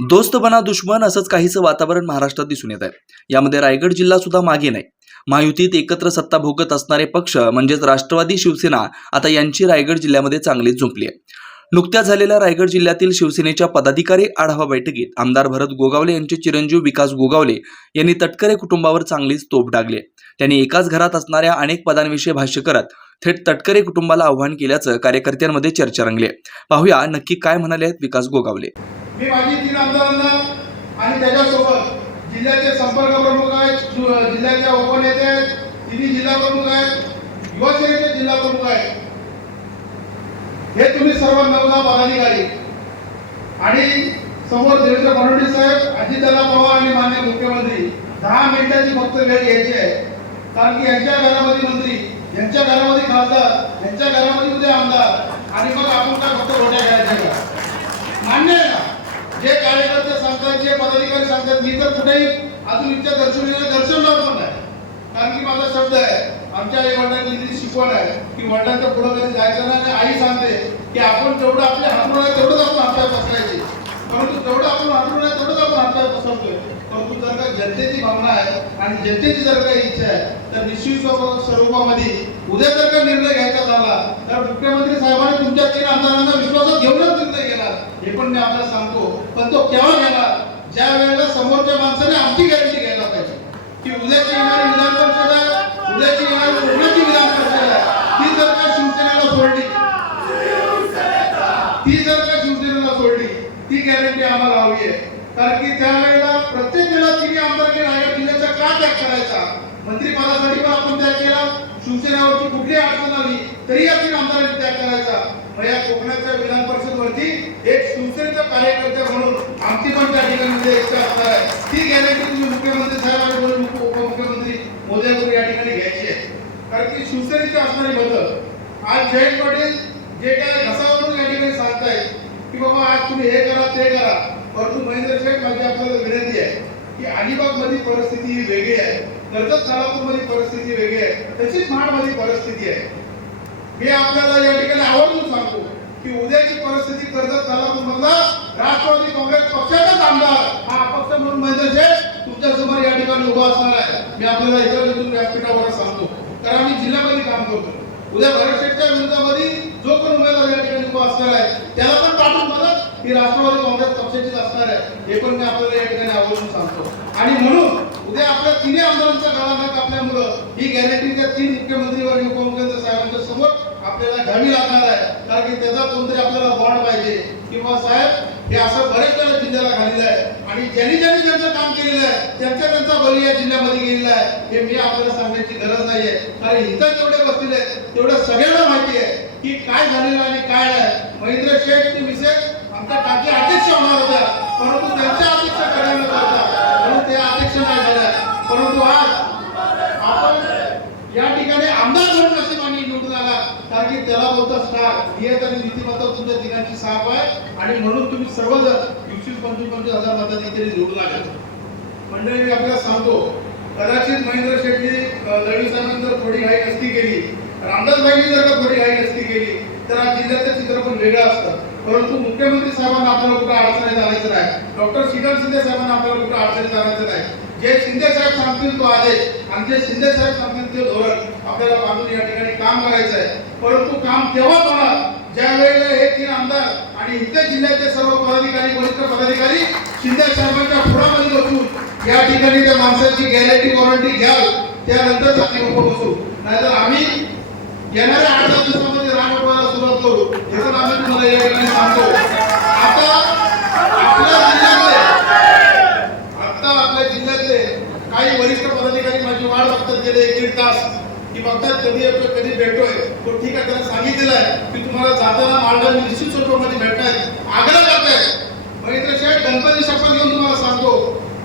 दोस्त बना दुश्मन असंच काहीचं वातावरण महाराष्ट्रात दिसून येत आहे. यामध्ये रायगड जिल्हा सुद्धा मागे नाही. महायुतीत एकत्र सत्ता भोगत असणारे पक्ष म्हणजेच राष्ट्रवादी शिवसेना आता यांची रायगड जिल्ह्यामध्ये चांगलीच झुंपली आहे. नुकत्याच झालेल्या रायगड जिल्ह्यातील शिवसेनेच्या पदाधिकारी आढावा बैठकीत आमदार भरत गोगावले यांचे चिरंजीव विकास गोगावले यांनी तटकरे कुटुंबावर चांगलीच तोप डागली. त्यांनी एकाच घरात असणाऱ्या अनेक पदांविषयी भाष्य करत थेट तटकरे कुटुंबाला आव्हान केल्याचं कार्यकर्त्यांमध्ये चर्चा रंगली पाहूया नक्की काय म्हणाले आहेत विकास गोगावले. मी माझी तीन आमदारांना आणि त्याच्यासोबत जिल्ह्याचे संपर्क प्रमुख आहेत जिल्ह्याच्या उपनेते आहेत तिन्ही जिल्हा प्रमुख आहेत युवासेनेचे जिल्हा प्रमुख आहेत. हे तुम्ही सर्व नवदा पदाधिकारी आणि समोर देवेंद्र फडणवीस साहेब अजितदादा पवार आणि मान्य मुख्यमंत्री. दहा मिनिटाची फक्त वेळ घ्यायची आहे. कारण की यांच्या घरामध्ये मंत्री यांच्या घरामध्ये खासदार यांच्या घरामध्ये उद्या आमदार. आणि मग आपण काय फक्त रोट्या का मान्य आहे ना जे कार्यकर्ते सांगतात जे पदाधिकारी सांगतात मी तर कुठेही अजून इच्छा दर्शवलेलं दर्शवणार पण नाही. कारण की माझा शब्द आहे आमच्या आई वडिलांनी दिलेली शिकवण आहे की वडिलांच्या पुढे कधी जायचं नाही आणि आई सांगते की आपण जेवढं आपल्या हातून आहे तेवढंच आपण हातपाय पसरायचे. परंतु जेवढं आपण हातून आहे तेवढंच आपण हातपाय पसरतोय. परंतु जर का जनतेची भावना आहे आणि जनतेची जर काही इच्छा आहे तर निश्चित स्वरूपामध्ये उद्या जर का निर्णय घ्यायचा झाला तर मुख्यमंत्री साहेबांनी तुमच्या तीन आमदारांना विश्वासात घेऊनच निर्णय घेणार. हे पण मी आपल्याला सांगतो. पण तो केव्हा घेणार? ज्या वेळेला समोरच्या माणसाने आमची गॅरंटी घ्यायला पाहिजे. की उद्याची येणारी विधान परिषद आहे उद्याची येणारी उन्हाची विधान परिषद आहे ती जर का शिवसेनेला सोडली ती जर का शिवसेनेला सोडली ती गॅरंटी आम्हाला हवी आहे. कारण की त्यावेळेला प्रत्येक वेळेला तिने आमदारकी रायगड जिल्ह्याचा का त्याग करायचा? मंत्रिपदासाठी पण आपण त्याग केला. शिवसेनेवरची कुठली अडचण आली तरी या तीन आमदारांनी त्याग करायचा. मग या कोकणाच्या विधान परिषदवरती एक शिवसेनेचा कार्यकर्ता म्हणून आमची पण त्या ठिकाणी इच्छा असणार आहे ती गॅरंटी तुम्ही मुख्यमंत्री साहेब आणि म्हणून मुख्य- उपमुख्यमंत्री मोदयांकडून या ठिकाणी घ्यायची आहे. कारण की शिवसेनेची असणारी बदल आज जयंत पाटील जे काय घसावरून या ठिकाणी सांगतायत की बाबा आज तुम्ही हे करा ते करा परंतु महेंद्र शेठ माझी आपल्याला विनंती आहे की अलिबागमध्ये परिस्थिती ही वेगळी आहे कर्जत खालापूरमध्ये परिस्थिती वेगळी आहे तशीच महाडमध्ये परिस्थिती आहे. मी आपल्याला या ठिकाणी आवर्जून सांगतो की उद्याची परिस्थिती कर्जत झाला मधला राष्ट्रवादी काँग्रेस पक्षाचाच आमदार हा अपक्ष म्हणून म्हणजे महेंद्र शेठ तुमच्यासमोर या ठिकाणी उभा असणार आहे. मी आपल्याला इतर व्यासपीठावर सांगतो. कारण आम्ही जिल्ह्यामध्ये काम करतो. उद्या भरत शेठच्या विरोधामध्ये जो पण उमेदवार या ठिकाणी उभा असणार आहे त्याला पण पाठवून मदत ही राष्ट्रवादी काँग्रेस पक्षाचीच असणार आहे. हे पण मी आपल्याला या ठिकाणी आवर्जून सांगतो. आणि म्हणून उद्या आपल्या तिन्ही आमदारांच्या काळाला कापल्यामुळं ही गॅरंटी त्या तीन मुख्यमंत्री आणि उपमुख्यमंत्री साहेबांच्या समोर आपल्याला घ्यावी लागणार आहे. कारण की त्याचा कोणतरी आपल्याला बॉन्ड पाहिजे. किंवा साहेब हे असं बरेच वेळा जिल्ह्याला घालेलं आहे. आणि ज्यांनी ज्यांनी त्यांचं काम केलेलं आहे त्यांचा त्यांचा बळी या जिल्ह्यामध्ये गेलेला आहे. हे मी आपल्याला सांगण्याची गरज नाहीये. कारण इथं जेवढे बसलेले आहेत तेवढं सगळ्यांना माहिती आहे की काय झालेलं आणि काय आहे महेंद्र शेठ ते विषय आमच्या टाकी अध्यक्ष होणार होता. परंतु त्यांच्या अध्यक्ष करण्यात होता. म्हणून ते अध्यक्ष नाही झाल्या परंतु आज आपण या ठिकाणी आमदार म्हणून नशिबाने निवडून आला कारण की त्याला बोलतात स्टार नियत आणि नीतिमत्ता तुमच्या तिघांची साफ आहे. आणि म्हणून तुम्ही सर्वजण वीस पंचवीस पंचवीस हजार मतांनी तरी निवडून आले मंडळी मी आपल्याला सांगतो कदाचित महेंद्र शेट्टी लढीसानंतर थोडी घाई नसती केली. रामदास भाईंनी जर का थोडी घाई नसती केली तर आज जिल्ह्याचं चित्र पण वेगळं असतं. परंतु मुख्यमंत्री साहेबांना आपल्याला कुठं अडचणीत आणायचं नाही. डॉक्टर श्रीकांत शिंदे साहेबांना आपल्याला कुठं अडचणीत आणायचं नाही. जे शिंदे साहेब सांगतील तो आदेश आणि जे शिंदे साहेब सांगतील ते धोरण आपल्याला बांधून या ठिकाणी काम करायचं आहे. परंतु काम तेव्हा होणार. ज्या वेळेला हे तीन आमदार आणि इतर जिल्ह्याचे सर्व पदाधिकारी वरिष्ठ पदाधिकारी शिंदे साहेबांच्या पुढामध्ये बसून या ठिकाणी त्या माणसाची गॅरंटी वॉरंटी घ्याल त्यानंतर आम्ही उभं बसू. नाहीतर आम्ही येणाऱ्या आठ दहा दिवसामध्ये राम उठवायला सुरुवात करू. हे पण आम्ही तुम्हाला या ठिकाणी सांगतो आता आपल्या जिल्ह्यातले आता आपल्या जिल्ह्यातले काही वरिष्ठ पदाधिकारी माझी वाट बघतात गेले एक दीड तास की बघतात कधी येतोय कधी भेटतोय. तो ठीक आहे त्याला सांगितलेलं आहे की तुम्हाला जाताना मांडा निश्चित स्वरूपामध्ये भेटणार आग्रह करताय महेंद्र शेठ गणपती शपथ घेऊन तुम्हाला सांगतो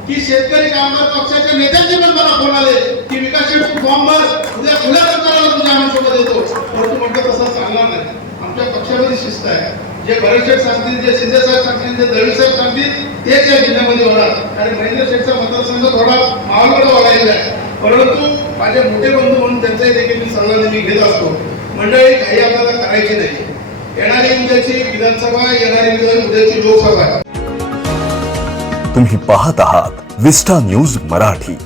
की शेतकरी कामगार पक्षाच्या नेत्यांचे पण मला फोन आले की विकास शेठ तू फॉर्म भर उद्या खुल्या दफ्तराला तुझ्या आम्ही येतो. परंतु म्हणतो तसं चालणार नाही. आमच्या पक्षामध्ये शिस्त आहे. जे भरत सांगतील जे शिंदे साहेब सांगतील जे दळवी साहेब सांगतील तेच या जिल्ह्यामध्ये होणार. आणि महेंद्र शेठचा मतदारसंघ थोडा मावळकडे वळायला आहे परंतु माझे मोठे बंधू म्हणून त्यांचाही देखील मी सल्ला नेहमी घेत असतो. मंडळी काही आपल्याला करायची नाही. येणारी उद्याची विधानसभा येणारी उद्याची लोकसभा. तुम्ही पाहत आहात विस्टा न्यूज मराठी.